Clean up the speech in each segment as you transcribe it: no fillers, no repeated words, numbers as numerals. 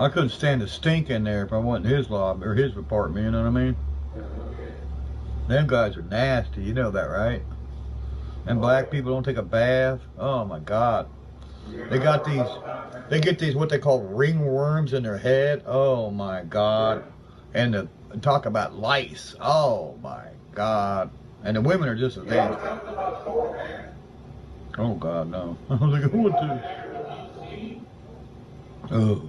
I couldn't stand the stink in there if I went in his lobby or his apartment, you know what I mean? Them guys are nasty, you know that, right? And black people don't take a bath. Oh my God. They get these what they call ringworms in their head. Oh my God. And talk about lice. Oh my God. And the women are just as nasty. Oh God, no. I was like, what the? Oh.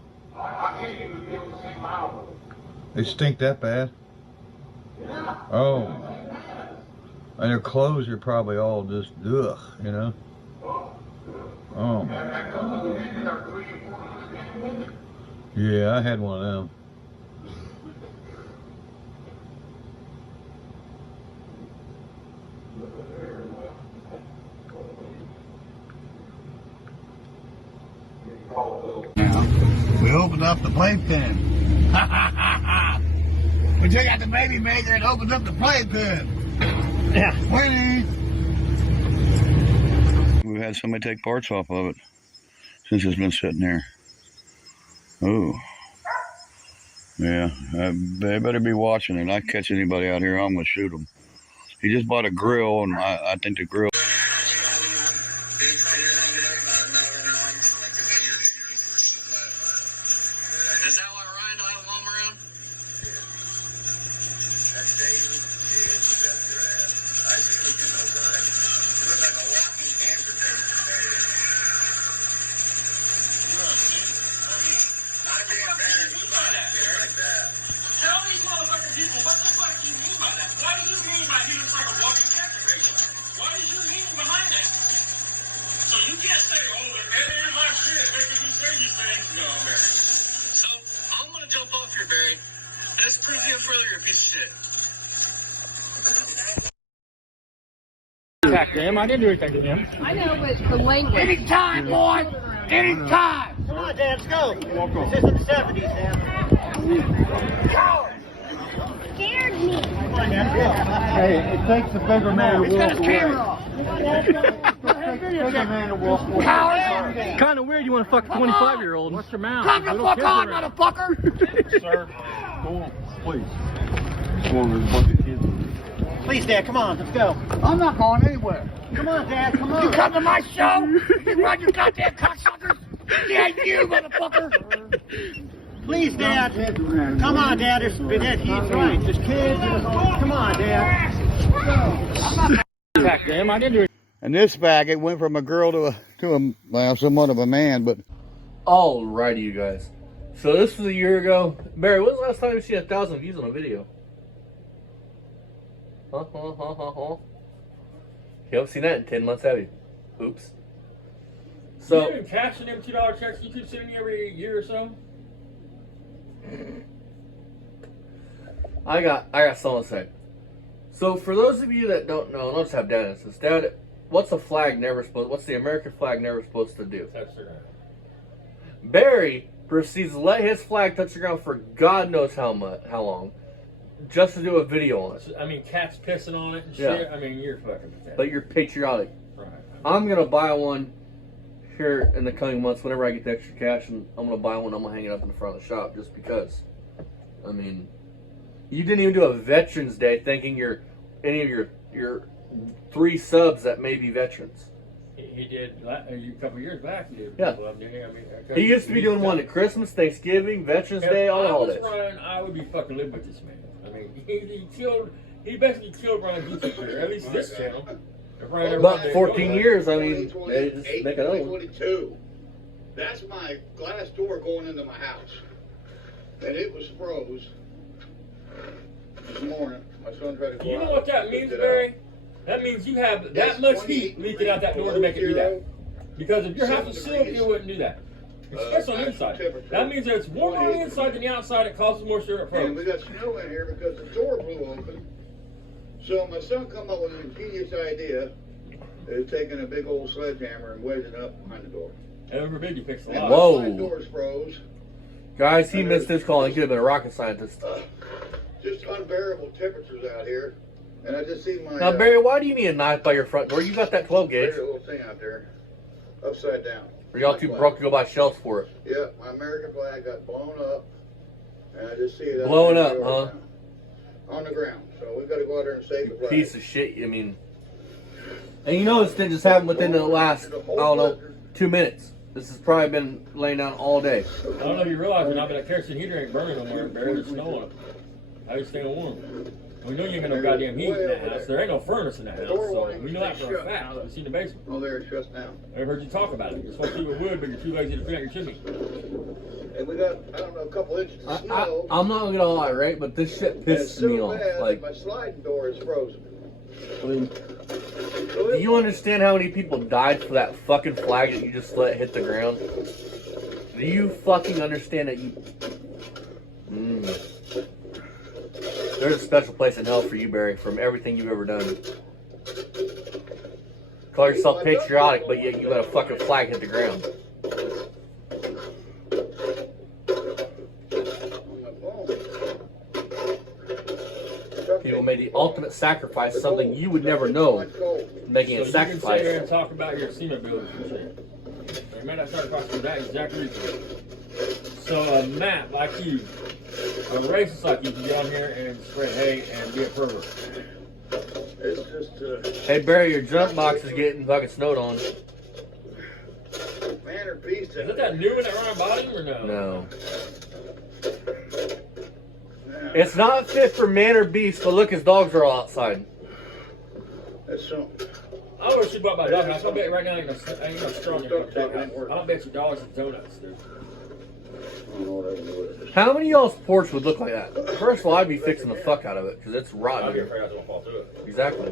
They stink that bad? Oh. And their clothes are probably all just, ugh, you know? Oh my God. Yeah, I had one of them. Now, we opened up the playpen. We took out the baby maker and opened up the playpen. Yeah. Winnie. We've had somebody take parts off of it since it's been sitting there. Oh. Yeah, they better be watching it. I catch anybody out here, I'm going to shoot them. He just bought a grill, and I think the grill... Is that why Ryan don't have a mom around? That's David. Yeah, that's your ass. I just think you know, Brian. You look like a walking cancer patient, David. Look, I mean, I'd be embarrassed about it like that. Tell these motherfucking people, what the fuck do you mean by that? What do you mean by he looks like a walking cancer patient? What do you mean behind that? So you can't say, oh, they're in my shit. Making you say these things. No, Barry. So I'm gonna jump off here, Barry. That's pretty good for your piece of shit. Attack him. I didn't do anything to him. I know, but the language. Anytime, boy! Anytime! Come on, Dad, let's go. This is in the 70s, Dad. Scared me. Come on, Dad, Hey, it takes a bigger man to walk away. bigger man to walk away. Kind of weird you want to fuck a 25-year-old. What's your mouth? Come the fuck on, motherfucker! Sir, go on, please. Go on, there's a bunch of kids. Please, Dad, come on, let's go. I'm not going anywhere. Come on, Dad, come on. You come to my show? You run your goddamn cocksuckers? Yeah, you, motherfucker! Please, Dad. Come on, Dad. He's right. There's kids. Come on, Dad. Attack him. I didn't do anything. And this faggot went from a girl to a well, somewhat of a man, but Alrighty, you guys. So this was a year ago. Barry, when was the last time you seen 1,000 views on a video? Huh? You haven't seen that in 10 months, have you? Oops. So You been cashing them $2 checks you keep sending me every year or so? I got something to say. So for those of you that don't know, let's have Dad answer this. Dad, what's the American flag never supposed to do? That's the Barry proceeds to let his flag touch the ground for God knows how long, just to do a video on it. I mean, cats pissing on it and Yeah. shit. I mean, you're fucking pathetic. But you're patriotic. Right. I'm gonna buy one here in the coming months whenever I get the extra cash, and I'm gonna buy one. I'm gonna hang it up in the front of the shop just because. I mean, you didn't even do a Veterans Day thanking any of your 3 subs that may be veterans. He did a couple years back. He did. Yeah. Well, didn't he? I mean, He used to be doing one at Christmas, Thanksgiving, Veterans Day, all the holidays. Ryan, I would be fucking living with this man. I mean, he basically killed Ryan's YouTube career, at least this channel. If Ryan ever But did 14 go years, I mean, they just make another one. 2022. That's my glass door going into my house. And it was froze this morning. My son tried to go You know out what that and means, lift it Barry? up. That means you have that That's much heat leaking out that door to make it do that. 28 Because if your house was sealed, it wouldn't do that. Especially on the actual inside. temperature. That means that it's warmer on the inside than the outside. It causes more syrup And we froze. got snow in here because the door blew open. So my son come up with an ingenious idea of taking a big old sledgehammer and wedging it up behind the door. Heaven forbid you fix the And lock. my Whoa. side doors froze. Guys, he missed his call. He could have been a rocket scientist. Just unbearable temperatures out here. And I just see my Now, Barry, why do you need a knife by your front door? You got that 12 gauge. there's a little thing out there, upside down. Or y'all too broke to go buy shells for it? Yeah, my American flag got blown up, and I just see it Blown there up, huh? now, on the ground. So we got to go out there and save the flag. Piece of shit. I mean, and you know this didn't just happen within the last, I don't know, 2 minutes. This has probably been laying down all day. I don't know if you realize or not, but that kerosene heater ain't burning no more. There's snow on it. How you staying warm? We know you ain't got no goddamn heat in that house. There ain't no furnace in that house, so we know that for a fact. We've seen the basement. Oh, there it's just now. I heard you talk about it. You're supposed to keep it wood, but you're too lazy to clean out your chimney. And we got, I don't know, a couple inches of snow. I'm not gonna lie, right? But this shit and it's pisses so me off. bad Like, that my sliding door is frozen. I mean, do you understand how many people died for that fucking flag that you just let hit the ground? Do you fucking understand that you... There's a special place in hell for you, Barry, from everything you've ever done. Call yourself patriotic, but yet you let a fucking flag hit the ground. People made the ultimate sacrifice, something you would never know, making So a you can sit there sacrifice. and talk about your SEMA bills and shit. They made that sacrifice for that exact reason. So a Matt like you, a racist like you, can get on here and spread hate and be a pervert. It's just, Hey Barry, your jump box is getting fucking snowed on. man or beast. Is it that new one that run about him or no? No. It's not fit for man or beast, but look, his dogs are all outside. That's something. I wish you bought my dog house. I bet right now ain't no straw in your dog house. I'll bet you dollars and donuts, dude. I don't know what I can do with it. How many of y'all's porch would look like that? First of all, I'd be fixing the fuck out of it, because it's I'll rotten be here. afraid I was gonna fall through it. Exactly.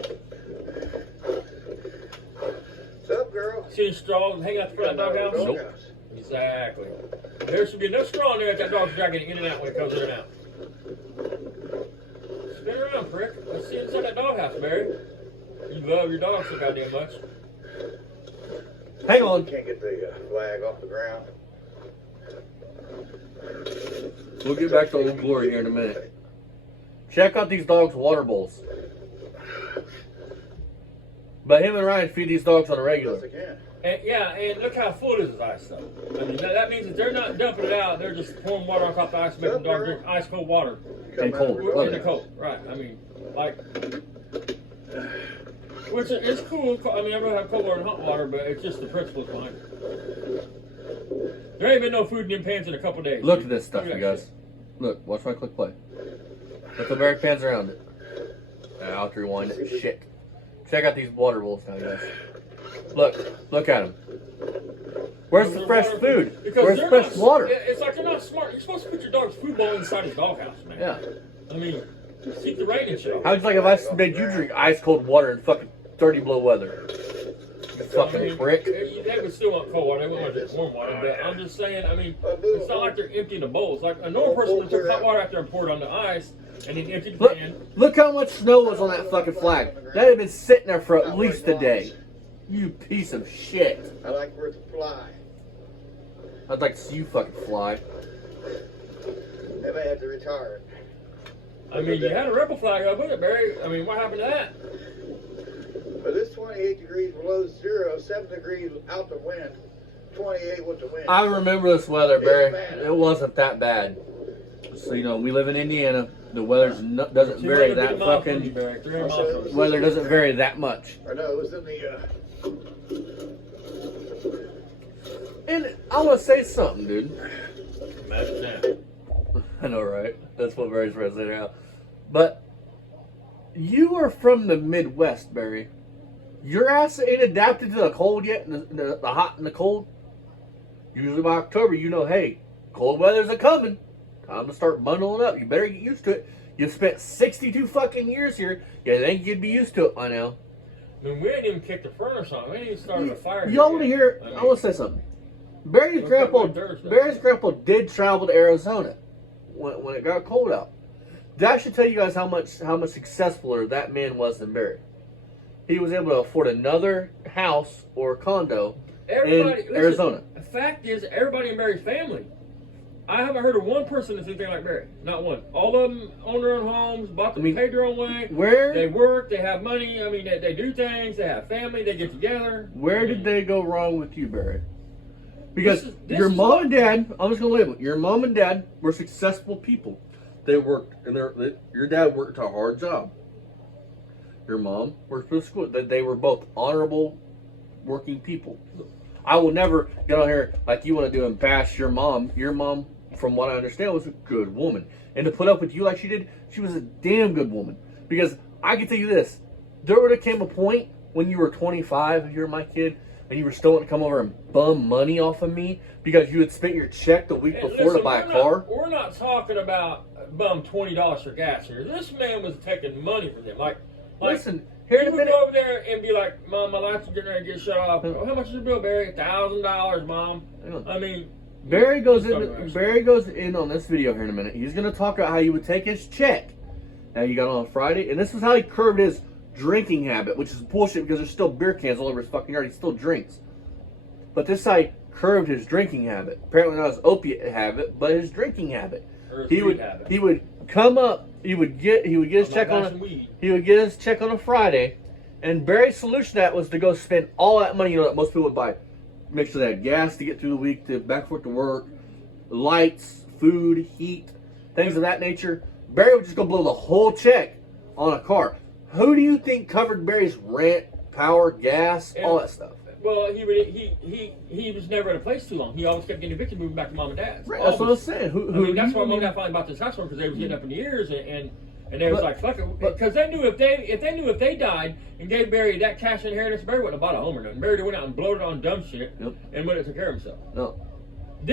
What's up, girl? See any straw hanging out the front of the dog house? Nope. Exactly. There should be enough straw in there that that dog's dragging it in and out when it comes in and out. Spin around, prick. Let's see inside that doghouse, Barry. You love your dog so goddamn much. Hang on. Can't get the flag off the ground. We'll get back to Old Glory here in a minute. Check out these dogs' water bowls. But him and Ryan feed these dogs on a Yes, regular. again. And yeah, and look how full this is ice though. I mean, that means that they're not dumping it out. They're just pouring water on top of the ice, making the dog drink ice cold water And cold. in Love the it. cold. Right. I mean, like, which is cool. I mean, everyone have cold water and hot water, but it's just the principles behind it. There ain't been no food in them pans in a couple days. Look at this stuff, you guys. Look, watch my click play. Look the Barry pans around it. I'll have to rewind it. Shit. Check out these water bowls now, you guys. Look at them. Where's the fresh food? Because Where's the they're fresh not- water? It's like they're not smart. You're supposed to put your dog's food bowl inside his doghouse, man. Yeah. I mean, keep the rain and shit off. How'd you like if I made you drink ice cold water in fucking 30 below weather? You fucking prick. They would still want cold water. They wouldn't want to drink warm water. But I'm just saying, I mean, it's not like they're emptying the bowls. Like a normal person would took hot water out there and poured it on the ice and then emptied the pan. Look how much snow was on that fucking flag. That had been sitting there for at least a day. You piece of shit. I like where to fly. I'd like to see you fucking fly. Maybe I had to retire it. I mean, you had a rebel flag up with it, Barry. I mean, what happened to that? But it's 28 degrees below zero, 7 degrees out the wind, 28 with the wind. I remember this weather, Barry. It wasn't that bad. So, you know, we live in Indiana. The weather doesn't vary that fucking... Weather doesn't vary that much. Or no, it was in the, And I want to say something, dude. Imagine that. I know, right? That's what Barry's trying to say now. But you are from the Midwest, Barry. Your ass ain't adapted to the cold yet, the hot and the cold. Usually by October, you know, hey, cold weather's a coming. Time to start bundling up. You better get used to it. You've spent 62 fucking years here. You think you'd be used to it by now? I mean, we ain't even kicked the furnace on. We ain't even started a fire. Y'all want to hear? I want to say something. Barry's grandpa did travel to Arizona when it got cold out. That should tell you guys how much successfuler that man was than Barry. He was able to afford another house or condo in Arizona. The fact is, everybody in Barry's family. I haven't heard of one person that's anything like Barry. Not one. All of them own their own homes, bought them, paid their own way. Where they work, they have money. I mean, they do things. They have family. They get together. Where did they go wrong with you, Barry? Because this your is mom what- and dad, I'm just gonna label it. Your mom and dad were successful people. They worked, and your dad worked a hard job. Your mom worked for the school. They were both honorable, working people. I will never get on here like you want to do and bash your mom. Your mom, from what I understand, was a good woman, and to put up with you like she did, she was a damn good woman. Because I can tell you this, there would have came a point when you were 25, if you were my kid, and you were still wanting to come over and bum money off of me because you had spent your check the week And before listen, to buy a we're car. We're not talking about bum $20 for gas here. This man was taking money from them. Like Listen, here in he a would minute. go over there and be like, "Mom, my lights are getting ready to get shut off. Oh, how much is your bill, Barry? $1,000, Mom." Hang on. I mean, Barry goes Let's talk in. about it. Barry goes in on this video here in a minute. He's going to talk about how he would take his check. Now you got on Friday, and this is how he curbed his drinking habit, which is bullshit because there's still beer cans all over his fucking yard. He still drinks, but this how he curbed his drinking habit. Apparently not his opiate habit, but his drinking habit. or his He weed would habit. he would come up. He would get his I'm check not on bashing a, weed. he would get his check on a Friday, and Barry's solution to that was to go spend all that money. You know that most people would buy. Make sure they had gas to get through the week, to back and forth to work, lights, food, heat, things of that nature. Barry would just go blow the whole check on a car. Who do you think covered Barry's rent, power, gas, all that stuff? Well, he was never at a place too long. He always kept getting evicted, moving back to mom and dad's. Right, that's what I'm Always. saying. Who I mean, that's you- why mom and dad finally bought this house for him, because they was getting up in the years, and they was like, fuck it, because they knew if they died and gave Barry that cash inheritance, Barry wouldn't have bought a home or nothing. Barry went out and blowed it on dumb shit, Yep. and wouldn't have took care of himself. No. I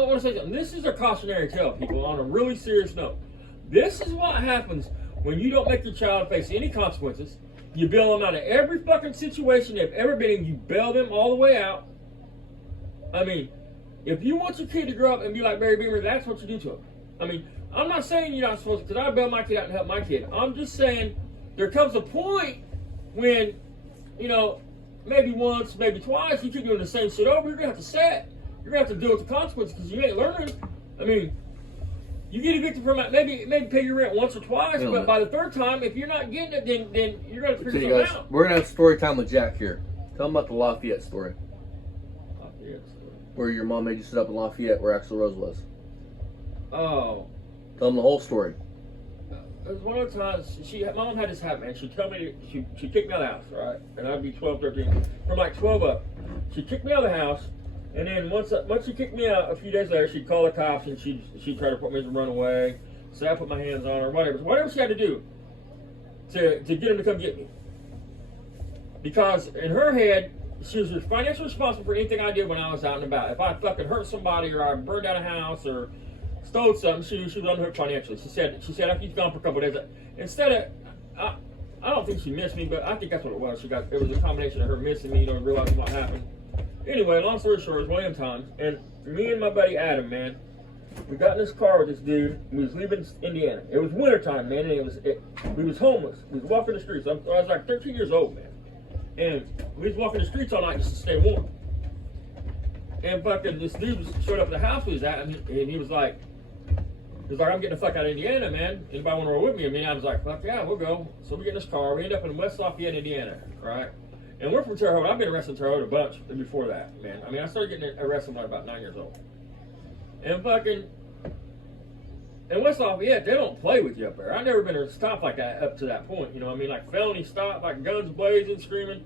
want to say something. This is a cautionary tale, people, on a really serious note. This is what happens when you don't make your child face any consequences. You bail them out of every fucking situation they've ever been in. You bail them all the way out. I mean, if you want your kid to grow up and be like Barry Beamer, that's what you do to him. I mean, I'm not saying you're not supposed to, because I bail my kid out and help my kid. I'm just saying there comes a point when, you know, maybe once, maybe twice, you keep doing the same shit over, you're going to have to set. You're going to have to deal with the consequences because you ain't learning. I mean, you get evicted from it, maybe pay your rent once or twice, Yeah, but man. by the third time, if you're not getting it, then you're going to So figure you something guys, out. we're gonna have story time with Jack here. Tell him about the Lafayette story, where your mom made you sit up in Lafayette, where Axl Rose was. Oh. Tell him the whole story. It was one of the times, my mom had this habit, man. She'd tell me, she kicked me out of the house, right? And I'd be 12, 13. From like 12 up. She'd kick me out of the house, and then once she kicked me out, a few days later, she'd call the cops, and she'd try to put me to run away. Say I put my hands on her, whatever she had to do to get him to come get me. Because in her head, she was financially responsible for anything I did when I was out and about. If I fucking hurt somebody, or I burned down a house, or stole something, she was unhooked financially. She said after he's gone for a couple of days, instead of, I don't think she missed me, but I think that's what it was. It was a combination of her missing me, realizing what happened. Anyway, long story short, it was one of them times, and me and my buddy Adam, man, we got in this car with this dude. We was leaving Indiana. It was wintertime, man, and we was homeless. We was walking the streets. I was like 13 years old, man, and we was walking the streets all night just to stay warm. And fucking this dude showed up at the house we was at, and he was like, I'm getting the fuck out of Indiana, man. Anybody want to roll with me? And I was like, fuck yeah, we'll go. So we get in this car. We end up in West Lafayette, Indiana, right? And we're from Terre Haute. I've been arrested in Terre Haute a bunch before that, man. I mean, I started getting arrested when I was about 9 years old. And fucking, in West Lafayette, they don't play with you up there. I've never been to a stop like that up to that point. You know what I mean? Like felony stop, like guns blazing, screaming.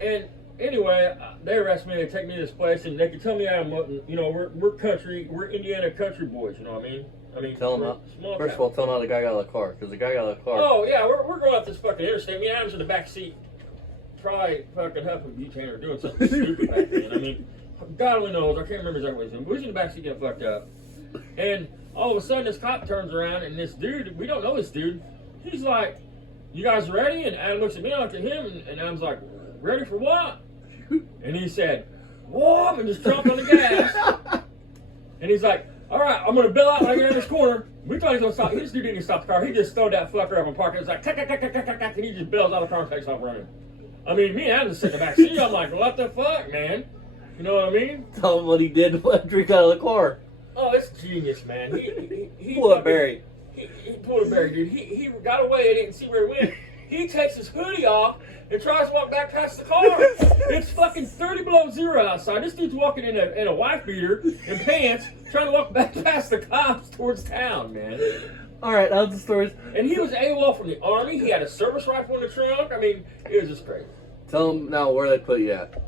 And anyway, they arrest me. They take me to this place, and they can tell me I'm, you know, we're country, we're Indiana country boys. You know what I mean? Tell him we're how. small First town. of all, tell him how the guy got out of the car, because the guy got out of the car. Oh yeah, we're going up this fucking interstate. Me and Adam's in the back seat, probably fucking huffing butane or doing something stupid back then. I mean, God only knows. I can't remember exactly what he's doing. But we was in the back seat getting fucked up, and all of a sudden this cop turns around, and this dude, we don't know this dude. He's like, "You guys ready?" And Adam looks at me, I look at him, and Adam's like, "Ready for what?" And he said, "Warm," and just jumped on the gas. And he's like, "All right, I'm gonna bail out when I get in this corner." We thought he was gonna stop. This dude didn't even stop the car. He just stowed that fucker up and parked it. It was like, tack, tack, tack, tack, tack, tack, and he just bails out of the car and takes off running. I mean, me and Adam just sit in the back seat. I'm like, what the fuck, man? You know what I mean? Tell him what he did after he got out of the car. Oh, it's genius, man. He Pull up fucking- Barry. He pulled a Barry, dude. He got away. I didn't see where he went. He takes his hoodie off and tries to walk back past the car. It's fucking 30 below zero outside. This dude's walking in a wife beater and pants, trying to walk back past the cops towards town, man. All right, that's the stories. And he was AWOL from the Army. He had a service rifle in the trunk. I mean, it was just crazy. Tell them now where they put you at.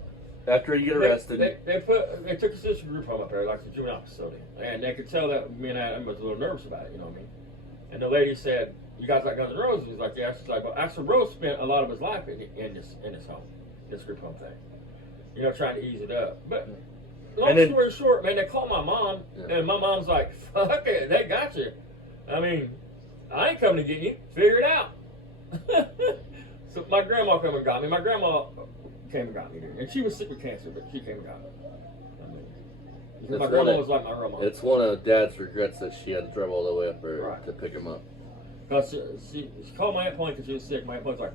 After you get arrested. They took us to this group home up there, like the juvenile facility. And they could tell that me and Adam was a little nervous about it, you know what I mean? And the lady said, "You guys like Guns N' Roses?" He's like, "Yeah." She's like, "Well, Axl Rose spent a lot of his life in this home, this group home thing. You know, trying to ease it up." But long story short, man, they called my mom, and my mom's like, "Fuck it, they got you. I mean, I ain't coming to get you. Figure it out." So my grandma came and got me. My grandma came and got me, dude. And she was sick with cancer, but she came and got me. I mean, my grandma was like my real mom. It's one of Dad's regrets that she had to drive all the way up there to pick him up. Because she called my Aunt Polly because she was sick. My Aunt Polly's like,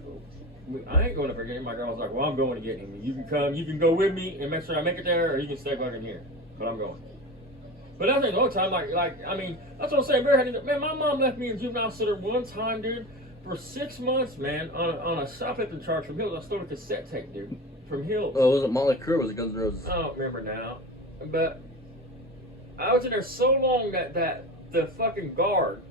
"I ain't going up there getting him." My grandma's like, "Well, I'm going to get him. You can come, you can go with me and make sure I make it there, or you can stay fucking here. But I'm going." But that's the only time, I mean, that's what I'm saying. Man, my mom left me in juvenile center one time, dude, for 6 months, man, on a shoplifting charge from Hills. I stole a cassette tape, dude, from Hills. Oh, was it Motley Crue or was it Guns N' Roses? I don't remember now. But I was in there so long that the fucking guard,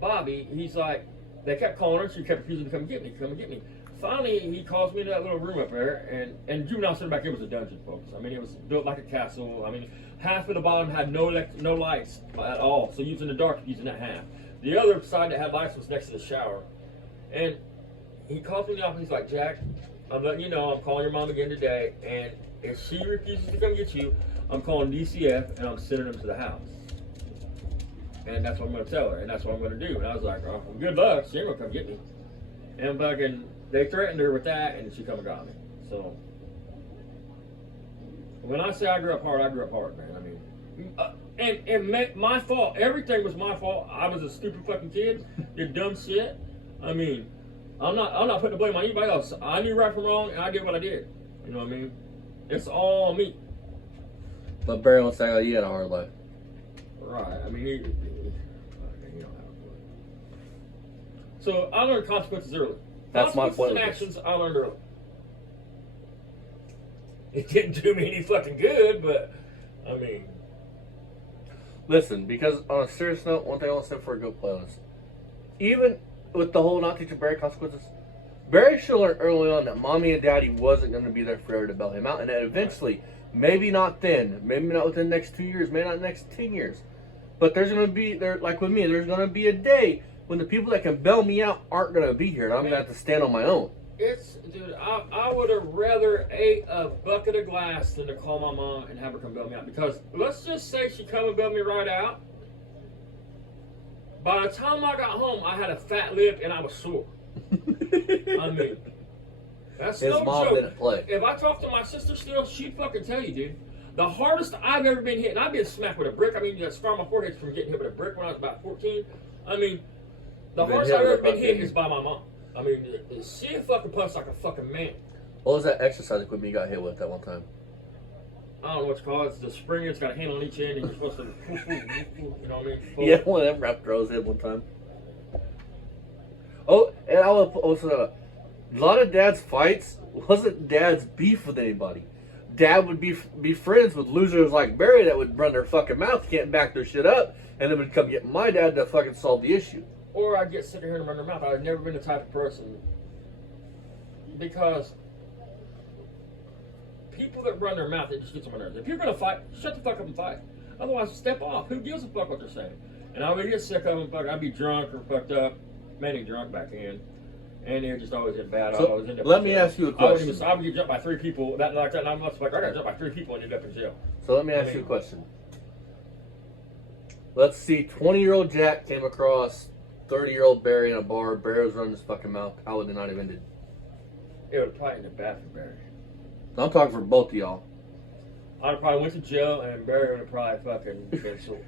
Bobby, he's like, they kept calling her, she kept refusing to come get me. Finally, he calls me to that little room up there, and juvenile center back there was a dungeon, folks. I mean, it was built like a castle. I mean, half of the bottom had no lights at all, so using the dark, using that half. The other side that had lights was next to the shower. And he calls me in the office, he's like, "Jack, I'm letting you know I'm calling your mom again today, and if she refuses to come get you, I'm calling DCF and I'm sending them to the house." And that's what I'm going to tell her, and that's what I'm going to do. And I was like, "Oh, well, good luck, she ain't going to come get me." And fucking, they threatened her with that, and she come and got me. So, when I say I grew up hard, man. I mean, and my fault. Everything was my fault. I was a stupid fucking kid, did dumb shit. I mean, I'm not putting the blame on anybody else. I knew right from wrong, and I did what I did. You know what I mean? It's all me. But Barry wants to act like you had a hard life. Right. I mean, you know how it works. So I learned consequences early. That's my point. And actions I learned early. It didn't do me any fucking good, but I mean. Listen, because on a serious note, one thing I want to say before I go play on this, even with the whole not teaching Barry consequences, Barry should learn early on that Mommy and Daddy wasn't going to be there forever to bail him out, and that eventually, maybe not then, maybe not within the next 2 years, maybe not the next 10 years, but there's going to be, like with me, there's going to be a day when the people that can bail me out aren't going to be here, and I'm going to have to stand on my own. Dude, I would have rather ate a bucket of glass than to call my mom and have her come bail me out. Because let's just say she come and bail me right out. By the time I got home, I had a fat lip and I was sore. I mean, that's His no mom joke. didn't play. If I talk to my sister still, she'd fucking tell you, dude. The hardest I've ever been hit, and I've been smacked with a brick. I mean, that scar on my forehead from getting hit with a brick when I was about 14. I mean, the hardest I've ever been hit is by my mom. I mean, she fucking punched like a fucking man. What was that exercise equipment you got hit with that one time? I don't know what it's called. It's the spring. It's got a handle on each end, and you're supposed to, you know what I mean? Yeah, one of them wrapped rose hit one time. Oh, and I will also, a lot of Dad's fights wasn't Dad's beef with anybody. Dad would be friends with losers like Barry that would run their fucking mouth, can't back their shit up, and then would come get my dad to fucking solve the issue. Or I'd get sick of hearing them run their mouth. I've never been the type of person, because people that run their mouth, it just gets on my nerves. If you're going to fight, shut the fuck up and fight. Otherwise, step off. Who gives a fuck what they're saying? And I would get sick of them. I'd be drunk or fucked up, mainly drunk back in. And it just always ended bad. So, let me ask you a question. I would get jumped by 3 people. That like that 9 months, like I got jumped by 3 people and ended up in jail. So let me ask you a question. Let's see, 20-year-old Jack came across 30-year-old Barry in a bar. Barry was running his fucking mouth. How would the night have ended? It would have probably ended bad for Barry. I'm talking for both of y'all. I'd have probably went to jail, and Barry would have probably fucking been sore.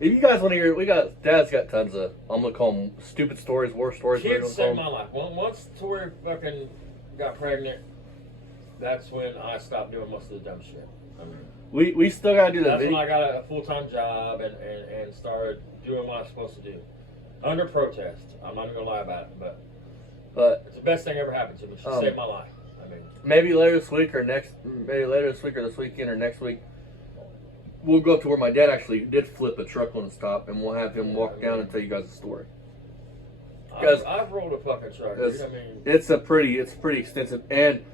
If you guys want to hear, Dad's got tons of, I'm going to call them stupid stories, war stories. Kids saved my life. Once Tori fucking got pregnant, that's when I stopped doing most of the dumb shit. I mean, we still gotta do the that's when video. I got a full-time job and started doing what I was supposed to do. Under protest. I'm not even gonna lie about it, but it's the best thing ever happened to me. She saved my life. I mean, maybe later this week or this weekend or next week, we'll go up to where my dad actually did flip a truck on a stop, and we'll have him walk down and tell you guys the story. I've rolled a fucking truck, dude. I mean, it's pretty extensive, and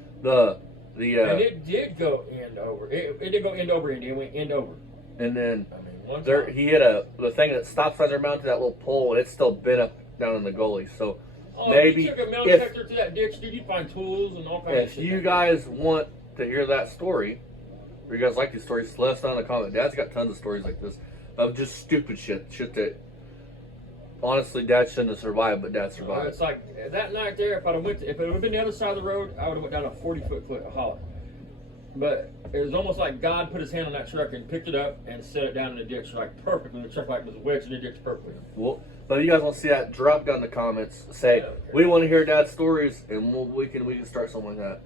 and it did go end over. It did go end over, and it went end over. and then I mean, one there time. he hit the thing that stop signs are mounted to that little pole, and it's still bent up down in the gully. So maybe if you took a metal if- detector to that ditch, dude, you'd find tools and all kinds of if shit. you guys want to hear that story, or you guys like these stories, let us know in the comment. Dad's got tons of stories like this of just stupid shit that honestly Dad shouldn't have survived, but Dad survived. It's like that night there. If it would have been the other side of the road, I would have went down a 40-foot hollow. But it was almost like God put His hand on that truck and picked it up and set it down in the ditch like perfectly. The truck like was wedged in the ditch perfectly. Well, but if you guys want to see that, drop down in the comments. Say Yeah, okay. we want to hear Dad's stories, and we can start something like that.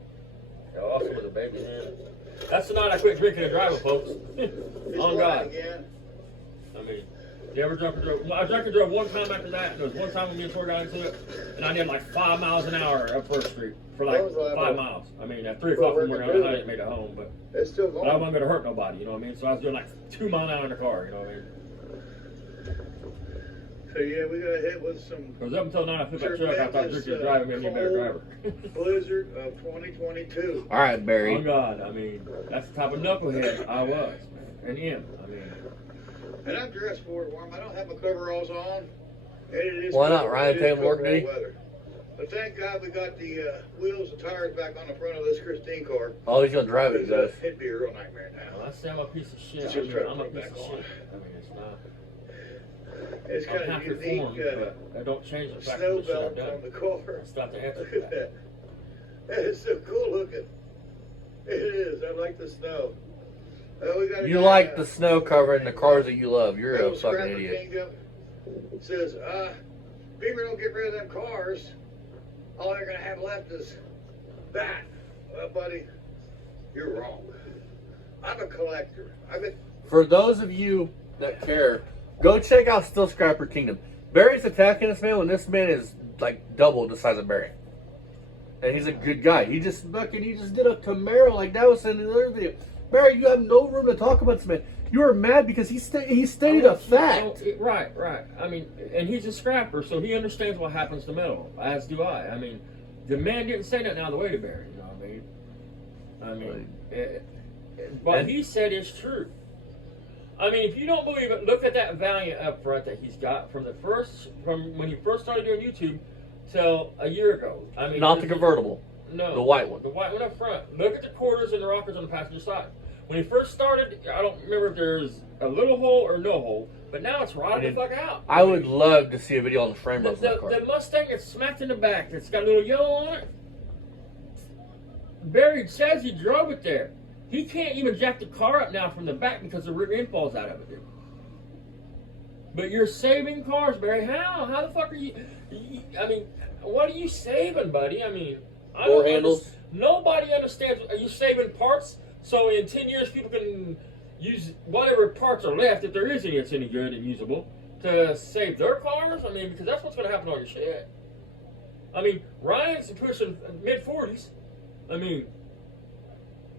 Yeah, also with a baby, man. That's the night I quit drinking and driving, folks. On God. Again. I mean, you ever drunk and drove? I drank and drove one time after that. And there was one time when me and Tori got into it, and I did like 5 miles an hour up First Street for like 5 miles. I mean, at 3 o'clock in the morning, I don't know how I didn't make it home, but It's still I going. wasn't going to hurt nobody, you know what I mean? So I was doing like 2 miles an hour in the car, you know what I mean? So yeah, we got hit with some Because up until 9, I flipped that truck. I thought drinking and driving made me a better driver. blizzard of 2022. All right, Barry. Oh God, I mean, that's the type of knucklehead I was, man. And him, I mean. And I'm dressed for it, Warm. I don't have my coveralls on. And it is Why not? cold. Ryan It is taking work coverall day? weather. But thank God we got the wheels and tires back on the front of this Christine car. Oh, he's gonna drive it, guys. It'd be a real nightmare now. Well, I say I'm a piece of shit. Just I mean, try to I'm a put piece back of on. shit. I mean, it's not. It's I'm kind half of unique reformed, but I don't change the fact snow of the shit I've belt done. on the car. That's not the answer Look to at that. that. It's so cool looking. It is. I like the snow. We got a You guy, like the snow covering the cars that you love. You're a little fucking scrapper idiot. Kingdom says, Beaver don't get rid of them cars. All they're gonna have left is that. Well, buddy, you're wrong. I'm a collector. I've been For those of you that care, go check out Still Scrapper Kingdom. Barry's attacking this man when this man is like double the size of Barry. And he's a good guy. He just did a Camaro like that was in the other video. Barry, you have no room to talk about this man. You are mad because he stated a fact. Right. I mean, and he's a scrapper, so he understands what happens to metal, as do I. I mean, the man didn't say nothing out of the way to Barry, you know what I mean? What he said is true. I mean, if you don't believe it, look at that Valiant up front that he's got from when he first started doing YouTube till a year ago. I mean, Not the convertible. No, the white one. The white one up front. Look at the quarters and the rockers on the passenger side. When he first started, I don't remember if there's a little hole or no hole, but now it's rotted the fuck out. I would love to see a video on the frame rails of that car. The Mustang that's smacked in the back, that's got a little yellow on it. Barry says he drove it there. He can't even jack the car up now from the back because the rear end falls out of it, dude. But you're saving cars, Barry. How? How the fuck are you? I mean, what are you saving, buddy? I mean, I Door don't handles. Nobody understands. Are you saving parts so in 10 years people can use whatever parts are left, if there is any that's any good and usable, to save their cars? I mean, because that's what's going to happen to all your shit. I mean, Ryan's pushing mid-40s. I mean,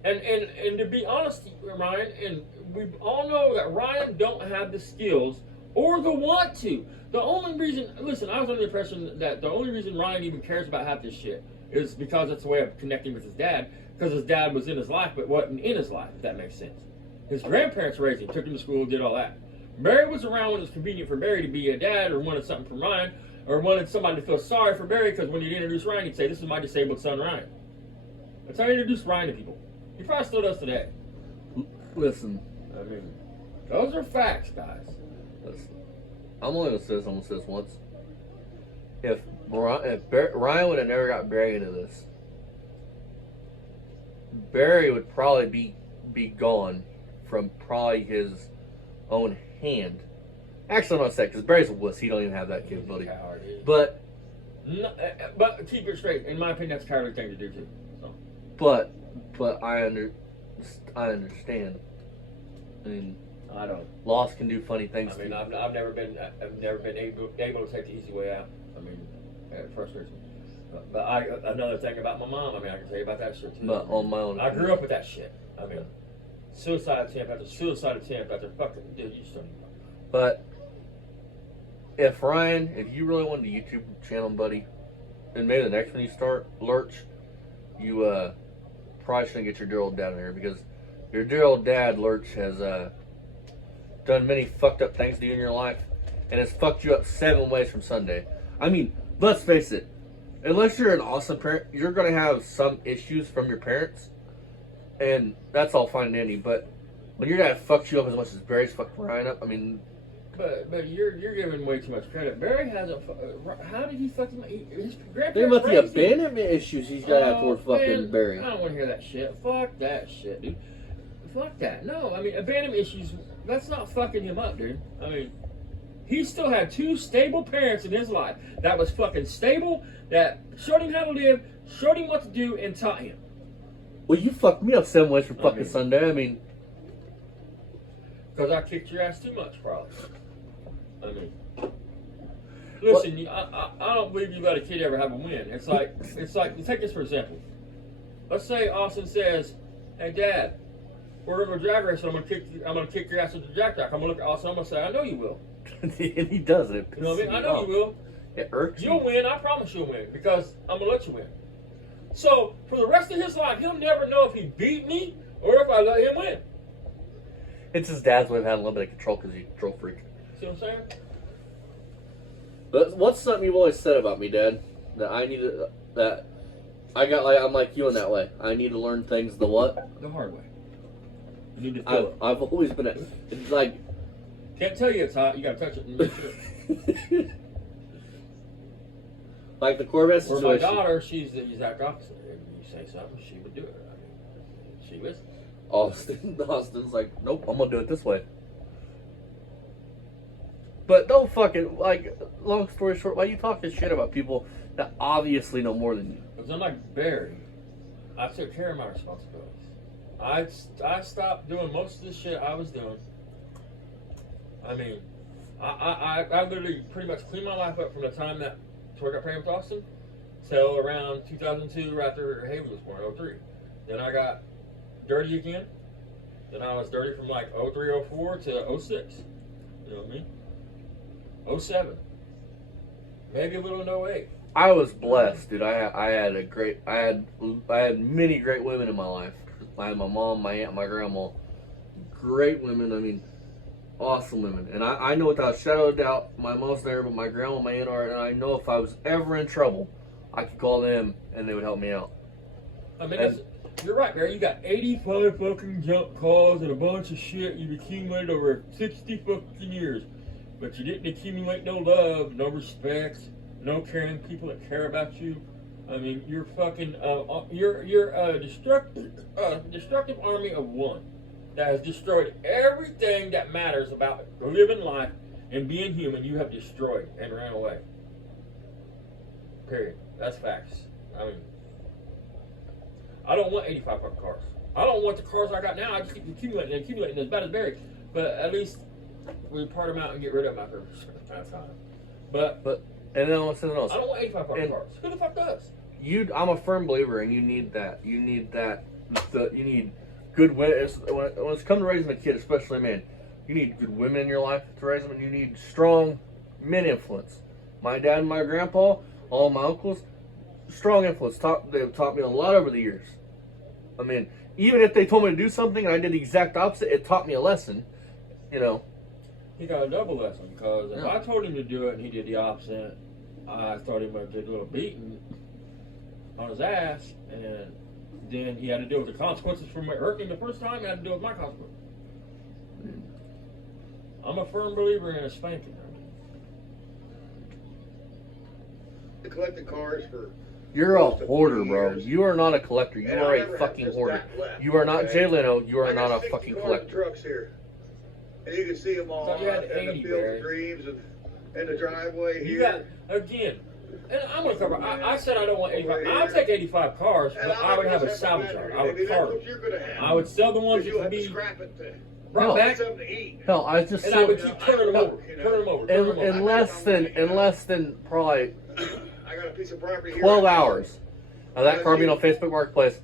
and to be honest, Ryan, and we all know that Ryan don't have the skills or the want to. The only reason, listen, I was under the impression that the only reason Ryan even cares about half this shit is because it's a way of connecting with his dad, because his dad was in his life but wasn't in his life, if that makes sense. His grandparents raised him, took him to school, did all that. Barry was around when it was convenient for Barry to be a dad, or wanted something from Ryan, or wanted somebody to feel sorry for Barry, because when he'd introduce Ryan, he'd say, "This is my disabled son, Ryan." That's how he introduced Ryan to people. He probably still does today. Listen, I mean, those are facts, guys. listen. I'm only gonna say this. I'm gonna say this once. If Ryan would have never got Barry into this, Barry would probably be gone from probably his own hand. Actually, I'm not saying because Barry's a wuss. He don't even have that capability. But No, but keep it straight. In my opinion, that's a cowardly thing to do too. So. but I I understand. I mean, I don't. loss can do funny things. I mean, to you. I've never been able to take the easy way out. I mean, it frustrates me. But another thing about my mom. I mean, I can tell you about that shit too. But on my own. I grew up with that shit. I mean, suicide attempt after suicide attempt after fucking dude. You just don't even know. But if Ryan, if you really wanted a YouTube channel, buddy, and maybe the next one you start, Lurch, you probably shouldn't get your dear old dad in here, because your dear old dad, Lurch, has done many fucked up things to you in your life, and has fucked you up 7 ways from Sunday. I mean, let's face it, unless you're an awesome parent, you're going to have some issues from your parents, and that's all fine and dandy, but when your dad fucks you up as much as Barry's fucked Ryan up, I mean... But you're giving way too much credit. Barry hasn't. How did he fucking? His grandparents Think about the raised him. abandonment issues he's got after fucking Man, Barry. I don't want to hear that shit. Fuck that shit, dude. Fuck that. No, I mean abandonment issues. That's not fucking him up, dude. I mean, he still had 2 stable parents in his life that was fucking stable, that showed him how to live, showed him what to do, and taught him. Well, you fucked me up 7 ways from fucking mean- Sunday. I mean, Because I kicked your ass too much, probably. I mean, listen, I don't believe you let a kid ever have a win. It's like take this for example. Let's say Austin says, "Hey, Dad, we're gonna go drag race. And I'm gonna kick your ass with the jack jack." I'm gonna look at Austin. I'm gonna say, "I know you will." and he does it. You know what I mean? I know you will. It irks You'll me. win. I promise you'll win because I'm gonna let you win. So for the rest of his life, he'll never know if he beat me or if I let him win. It's his dad's way of having a little bit of control because he's a control freak. See what I'm saying? But what's something you've always said about me, Dad? That I need to, that I got like I'm like you in that way. I need to learn things the what? The hard way. You need to feel it. I've always been it's like Can't tell you it's hot. You gotta touch it and make sure. like the Corvette For situation. my daughter, she's the exact opposite. If you say something, she would do it. I mean, she listens. Austin's like, nope, I'm gonna do it this way. But don't fucking, like, long story short, why you talking shit about people that obviously know more than you? Because I'm like Barry. I took care of my responsibilities. I stopped doing most of the shit I was doing. I mean, I literally pretty much cleaned my life up from the time that Tori got pregnant with Austin till around 2002, right after Haley was born, 03. Then I got dirty again. Then I was dirty from like 03, 04 to 06. You know what I mean? 07. Maybe a little in 08. I was blessed, dude. I had many great women in my life. I had my mom, my aunt, my grandma. Great women. I mean, awesome women. And I know without a shadow of doubt, my mom's there, but my grandma, my aunt are. And I know if I was ever in trouble, I could call them and they would help me out. I mean, you're right, Barry. You got 85 fucking junk calls and a bunch of shit you've accumulated over 60 fucking years. But you didn't accumulate no love, no respect, no caring people that care about you. I mean, you're fucking, you're a destructive army of one that has destroyed everything that matters about living life and being human. You have destroyed and ran away. Period. That's facts. I mean, I don't want 85 fucking cars. I don't want the cars I got now. I just keep accumulating as bad as Barry. But at least we part them out and get rid of them after a certain amount of time. But And then I'll say something else. I don't want 85 fucking cars. Who the fuck does? I'm a firm believer, and you need that. You need that. You need good women. When it's come to raising a kid, especially a man, you need good women in your life to raise them, and you need strong men influence. My dad and my grandpa, all my uncles, strong influence. They've taught me a lot over the years. I mean, even if they told me to do something and I did the exact opposite, it taught me a lesson. You know. He got a double lesson because if I told him to do it and he did the opposite, I thought he might get a little beaten on his ass, and then he had to deal with the consequences from hurting him the first time. He had to deal with my consequences. I'm a firm believer in a spanking. I collected cars for. You're a hoarder, bro. You are not a collector. You are a fucking hoarder. You are not Jay Leno. You are not a fucking collector. Trucks here, and you can see them all Thought you had out in 80, the field Barry. of dreams and the driveway You here. got, again, And I'm gonna cover. I said I don't want 85. I'll take 85 cars, but I would have a salvage yard. I would car them. I would sell the ones that could be brought back, Hell, I just and saw I would keep turning them over, turning them over. in less than probably I got a piece of property here. 12 hours of that car being on Facebook Marketplace.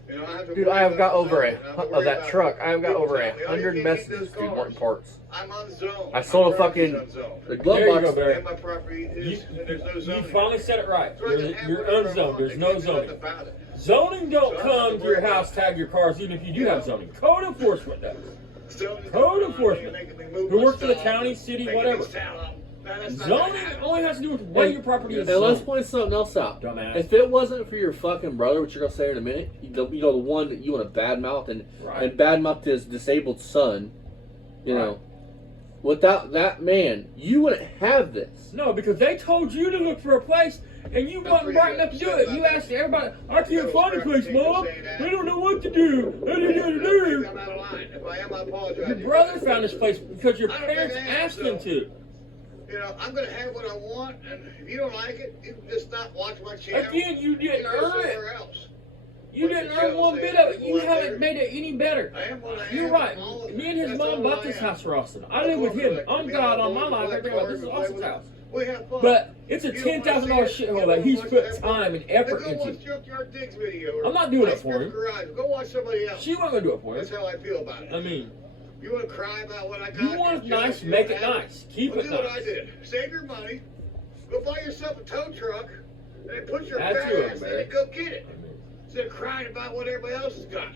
Dude, I have got over of that truck. I have got over 100 messages, dude, wanting parts. I'm on zone. I sold a My property's fucking on zone. the glove There you box. go, Barry. And my property is, and there's no You zoning. finally said it right. So I can have You're whatever I unzoned. want. There's They no can't do zoning. nothing about it. Zoning don't So I don't come have to to your worry house, about tag your cars, even if you do have zoning. Code enforcement does. Zoning Code don't mind me enforcement. making me move Who my works for the stuff, county, city, making me whatever. sell them. No, that's not Zoning gonna happen. only has to do with where your property is And let's zoned. point something else out. Dumbass. If it wasn't for your fucking brother, which you're gonna say in a minute, the one that you want to badmouth and Right. badmouth his disabled son, you Right. know, without that man, you wouldn't have this. No, because they told you to look for a place, and you wasn't bright enough to do it. You asked everybody, I can't find a place, Mom. We don't know what to do. What do you I'm do? out of line. If I am, I apologize. Your brother found this place because your parents asked him to. You know, I'm gonna have what I want, and if you don't like it, you can just not watch my channel. Again, you didn't go earn it. somewhere else. You didn't earn one bit of it. You haven't made it any better. I am what I am. You're right. All of Me it. and his That's mom all bought I this am. house for Austin. I live with him. I'm God on my life. Everything about this is Austin's house. We have fun. But it's a You don't wanna $10,000 see it? shithole You that don't he's wanna put have time and Then effort go watch into. Junkyard Dick's video. Or I'm not doing it Ice for Cream him. Garage. Go watch somebody else. She wasn't gonna do it for That's him. how I feel about it. I mean, You want to cry about what I got? you want it Jealous nice, you make don't it have nice. Keep Well, it do what I nice. did. Save your money. Go buy yourself a tow truck, and then put your Add fat to it, ass in man. it. Go get it. Instead of crying about what everybody else has got.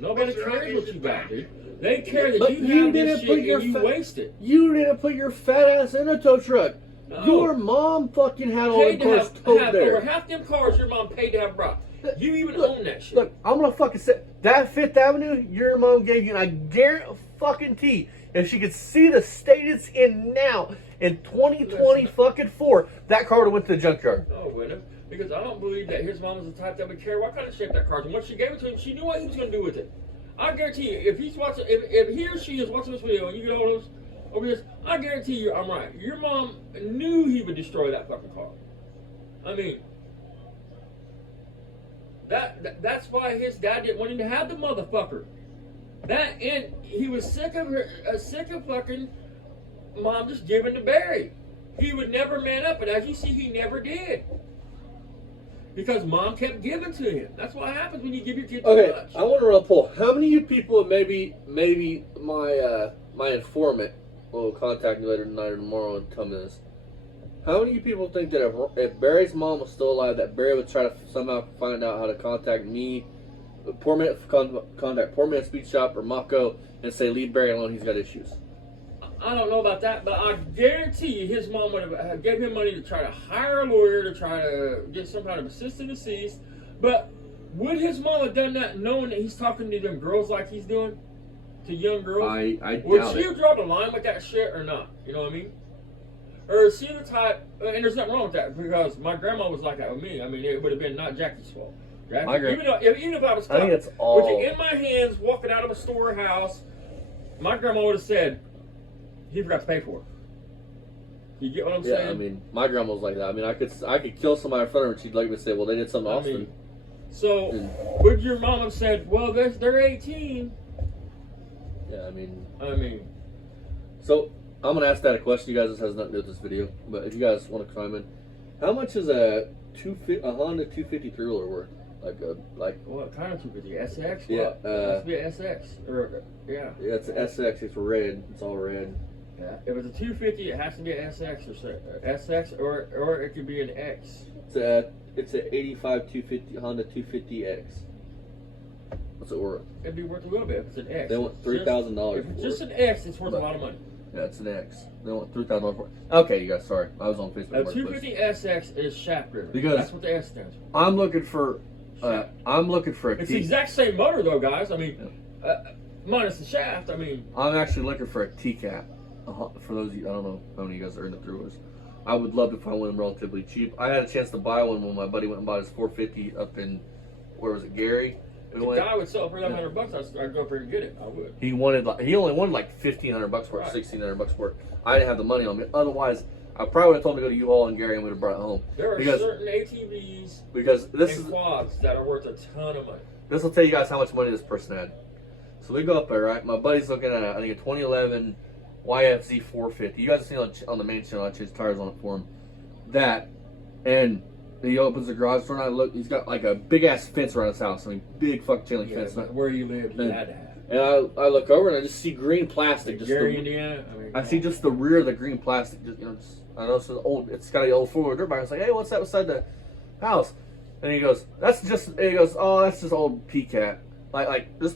Nobody Mr. cares Rogers what is you back. got, dude. They care that But you you have this didn't shit put and your you fa- waste it. You didn't put your fat ass in a tow truck. No. Your mom fucking had all the Paid to cars have towed over there. half them cars your mom paid to have brought. You even Look, own that shit. Look, I'm gonna fucking say that Fifth Avenue your mom gave you, and I guarantee if she could see the state it's in now in 2020 fucking 4, that car would have went to the junkyard. No, it wouldn't. Because I don't believe that his mom was the type that would care what kind of shape that car's in. Once she gave it to him, she knew what he was going to do with it. I guarantee you, if he's watching, if he or she is watching this video and you get all those over this, I guarantee you, I'm right. Your mom knew he would destroy that fucking car. I mean, that's why his dad didn't want him to have the motherfucker. That, and he was sick of her, sick of fucking mom just giving to Barry. He would never man up, and as you see, he never did. Because mom kept giving to him. That's what happens when you give your kid too Okay, much. I want to run a poll. How many of you people, maybe my my informant will contact me later tonight or tomorrow and tell me this. How many of you people think that if Barry's mom was still alive, that Barry would try to somehow find out how to contact me, contact Poor Man Speed Shop or Mako, and say leave Barry alone, he's got issues? I don't know about that, but I guarantee you his mom would have gave him money to try to hire a lawyer to try to get some kind of assistant deceased. But would his mom have done that knowing that he's talking to them girls like he's doing? To young girls? I Would doubt she it. have drawn the line with that shit or not? You know what I mean? Or is she the type, and there's nothing wrong with that, because my grandma was like that with me. I mean, it would have been not Jackie's fault. Jackie, My even if I was I think caught it's all. with it in my hands, walking out of a storehouse, my grandma would have said, he forgot to pay for it. You get what I'm Yeah, saying? I mean, my grandma was like that. I mean, I could kill somebody in front of her, and she'd like me to say, "Well, they did something I awesome." mean, so, And- would your mom have said, well, they're 18? yeah, I mean, So, I'm gonna ask that a question. You guys, this has nothing to do with this video, but if you guys want to chime in, how much is a Honda 250 three-wheeler worth? what kind of 250? SX? Yeah, What? It has to be an SX. Or, yeah. Yeah, it's an SX. It's red. It's all red. Yeah. If it's a 250, it has to be an SX or it could be an X. It's a 85 250 Honda 250X. What's it worth? It'd be worth a little bit if it's an X. They want $3,000 If it's for just it. an X, it's worth a lot of money. Yeah, it's an X. They want $3,000 for it. Okay, you guys. Sorry, I was on Facebook. A Marketplace. 250 SX is shaft driven. Because- that's what the S stands for. I'm looking for a It's the exact same motor though, guys. I mean, minus the shaft. I mean, I'm actually looking for a TCAP. For those of you, I don't know how many of you guys are into three-wheelers. I would love to find one relatively cheap. I had a chance to buy one when my buddy went and bought his 450 up in, where was it, Gary? if the guy would sell it for $1,100, I'd go up there and get it. I would. He only wanted like $1,500 for it, Right. $1,600 for it. I didn't have the money on me. Otherwise, I probably would have told him to go to U-Haul and Gary and would have brought it home. There are Because- certain ATVs Because this and is quads that are worth a ton of money. this will tell you guys how much money this person had. So we go up there, right? My buddy's looking at I think a 2011 YFZ 450. You guys have seen on the main channel. I changed tires on it for him. That, and he opens the garage door and I look. He's got like a big ass fence around his house. I mean, big fucking chain link Yeah, fence. but where you live, you And- had to have. And I look over and I just see green plastic. Just Gary, the, Indiana. I mean, I see just the rear of the green plastic. Just, I know it's an old. It's got an old 4-wheel dirt bike. I was like, hey, what's that beside the house? And he goes, that's just. And he goes, oh, that's just old PCAT. Like this.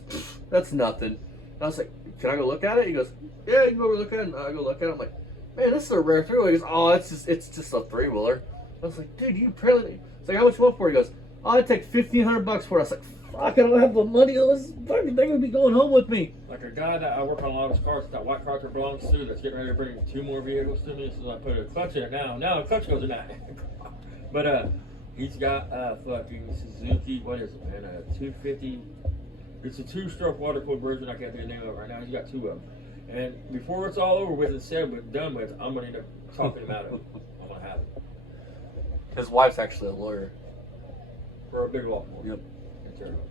That's nothing. And I was like, can I go look at it? He goes, yeah, you can go over look at it. And I go look at it. I'm like, man, this is a rare 3-wheeler. He goes, oh, it's just a 3-wheeler. I was like, dude, you barely. It's like, how much you want for it? He goes, oh, I'd take $1,500 for it. I was like, fuck, I don't have the money. This fucking thing would be going home with me. like a guy that I work on a lot of his cars, that white car that belongs to, that's getting ready to bring 2 more vehicles to me. So I put a clutch in it now. Now the clutch goes in that. But he's got a fucking Suzuki. What is it, man? A 250. It's a 2-stroke water-cooled version. I can't think of the name of it right now. He's got 2 of them. And before it's all over with and said but done with, I'm gonna end up talking him out of it. I'm gonna have it His wife's actually a lawyer. for a big lot more. Yep. It's terrible.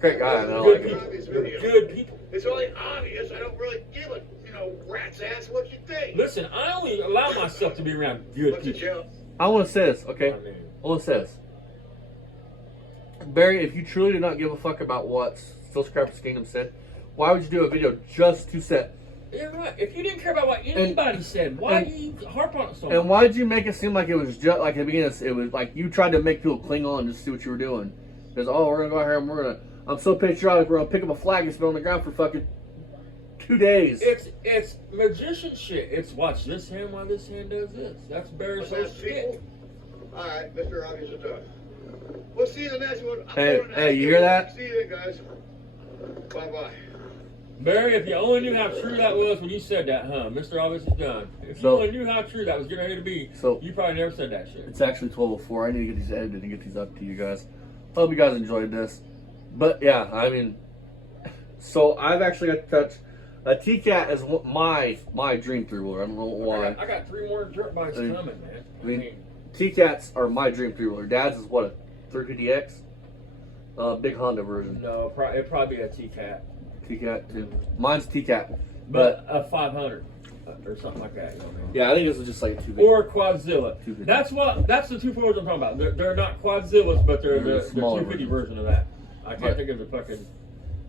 Great guy. Man. I Good like him. people. They're good people. It's only obvious. I don't really give a rat's ass what you think. Listen, I only allow myself to be around good What's the people. joke? I want to say this, okay? I mean, I want to say this. Barry, if you truly do not give a fuck about what Still Scrappers Kingdom said, why would you do a video just to set? you're right. If you didn't care about what anybody said, why do you harp on it so much? And why did you make it seem like it was just like at the beginning? It was like you tried to make people cling on just to see what you were doing. Because we're gonna go out here and we're gonna. I'm so patriotic. We're gonna pick up a flag and spit on the ground for fucking 2 days. It's magician shit. It's watch this hand while this hand does this. That's Barry What's Soul's that, shit. people? All right, Mr. Obvious is done. We'll see you in the next one. I'm Hey, going to hey, you hear that? See you then, guys. Bye-bye. Barry, if you only knew how true that was when you said that, huh? Mr. Obvious is done. If you So- only knew how true that was getting ready to be, So- you probably never said that shit. It's actually 12:04. I need to get these edited and get these up to you guys. Hope you guys enjoyed this. But yeah, I mean, so I've actually got to touch. A T-Cat is my dream 3-wheeler. I don't know why. I got 3 more dirt bikes I mean- coming, man. I mean, T-Cats are my dream 3-wheeler. Dad's is what, a 350X? Big Honda version. no, it'd probably be a T-Cat. T-Cat too. Mine's T-Cat. But a 500 or something like that. You know what I mean? Yeah, I think this was just like a 250. Or Quadzilla. 250. That's the 240s I'm talking about. They're not Quadzillas, but they're They're the the smaller 250 version of that. I can't Right. think of the fucking.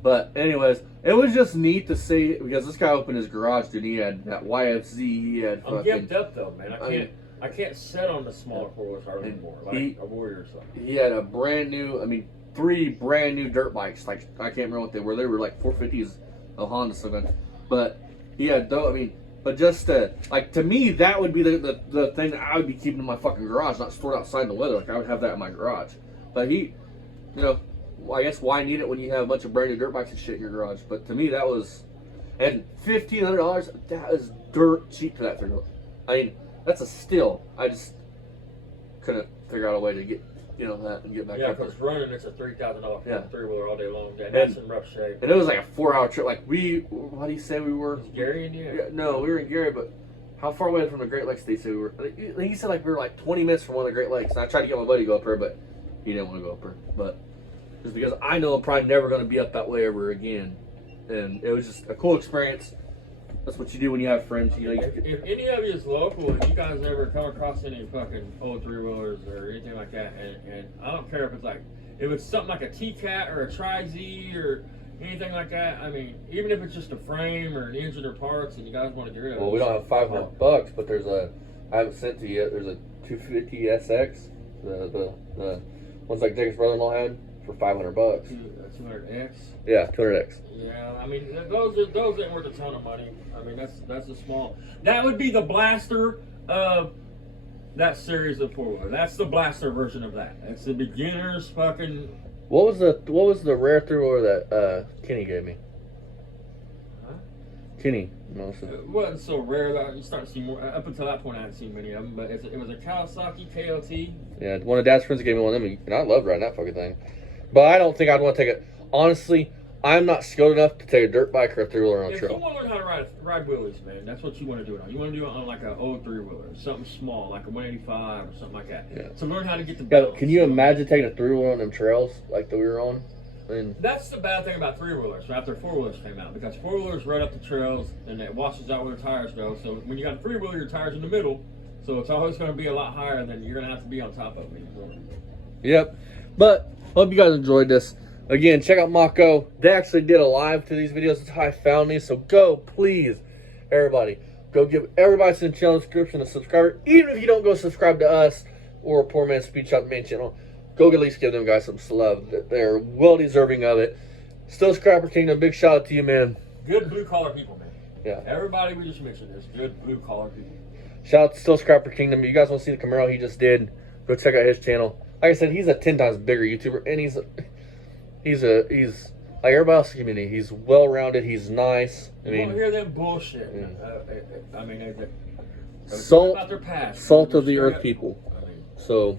But anyways, it was just neat to see because this guy opened his garage, dude. He had that YFZ. He had I'm fucking. gimped up though, man. I mean- I can't sit on the smaller 4-wheelers hardly And anymore, like he- a Warrior or something. He had a brand new. I mean, 3 brand new dirt bikes. Like I can't remember what they were. They were like 450s of Honda something. But he had though. I mean, but just to me, that would be the thing that I would be keeping in my fucking garage, not stored outside in the weather. Like I would have that in my garage. But he, I guess why need it when you have a bunch of brand new dirt bikes and shit in your garage? But to me, that was, and $1,500. That is dirt cheap for that 3-wheeler. I mean, that's a steal. I just couldn't figure out a way to get that and get back Yeah, up there. because running it's a $3,000 Yeah. 3-wheeler all day long. Yeah, that's in rough shape. And it was like a 4-hour trip. Like what do you say we were? Is Gary Indiana? Yeah, no, we were in Gary, but how far away from the Great Lakes did he say we were? I think he said like we were like 20 minutes from one of the Great Lakes. And I tried to get my buddy to go up there, but he didn't want to go up there. But just because I know I'm probably never going to be up that way ever again. And it was just a cool experience. That's what you do when you have friends. If any of you is local and you guys ever come across any fucking old 3-wheelers or anything like that, and I don't care if it's something like a T-Cat or a Tri-Z or anything like that. I mean, even if it's just a frame or an engine or parts, and you guys want to get rid of it. Well, we don't have $500, but there's I haven't sent to you yet. There's a 250 SX, the ones like Jake's brother-in-law had for $500. 200X. Yeah, 200X. Yeah, I mean those ain't worth a ton of money. I mean that's a small. That would be the Blaster of that series of 4-wheeler. That's the Blaster version of that. It's the beginner's fucking. What was the rare 3-wheeler that Kenny gave me? Huh? Kenny, no, It wasn't so rare that you start to see more. Up until that point, I hadn't seen many of them. But it was a Kawasaki KLT. yeah, one of Dad's friends gave me one of them, and I loved riding that fucking thing. But I don't think I'd want to take it. Honestly, I'm not skilled enough to take a dirt bike or a three-wheeler on a If you trail. want to learn how to ride wheelies, man, that's what you want to do it on. You want to do it on like an old three-wheeler, something small, like a 185 or something like that. Yeah. So learn how to get the Yeah, balance. can you imagine taking a three-wheeler on them trails like that we were on? I mean, That's the bad thing about three-wheelers after four-wheelers came out, because four-wheelers ride up the trails and it washes out where the tires go. So when you got a three-wheeler, your tires in the middle, so it's always going to be a lot higher than you're going to have to be on top of it. yep. But hope you guys enjoyed this. Again, check out Mako. They actually did a live to these videos. That's how I found these. So go, please, everybody. Go give everybody in the channel description a subscriber. Even if you don't go subscribe to us or Poor Man's Speed Shop main channel, go at least give them guys some love. They're well deserving of it. Still Scrapper Kingdom, big shout out to you, man. Good blue-collar people, man. Yeah. Everybody we just mentioned is good blue-collar people. Shout out to Still Scrapper Kingdom. You guys want to see the Camaro he just did, go check out his channel. Like I said, he's a 10 times bigger YouTuber, and he's like everybody else in the community. He's well-rounded. He's nice. I You won't mean, hear them bullshit. Yeah. I mean, they Salt- about their past. salt of the earth people. I mean, So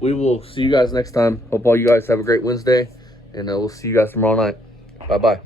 we will see you guys next time. Hope all you guys have a great Wednesday, and we'll see you guys tomorrow night. Bye-bye.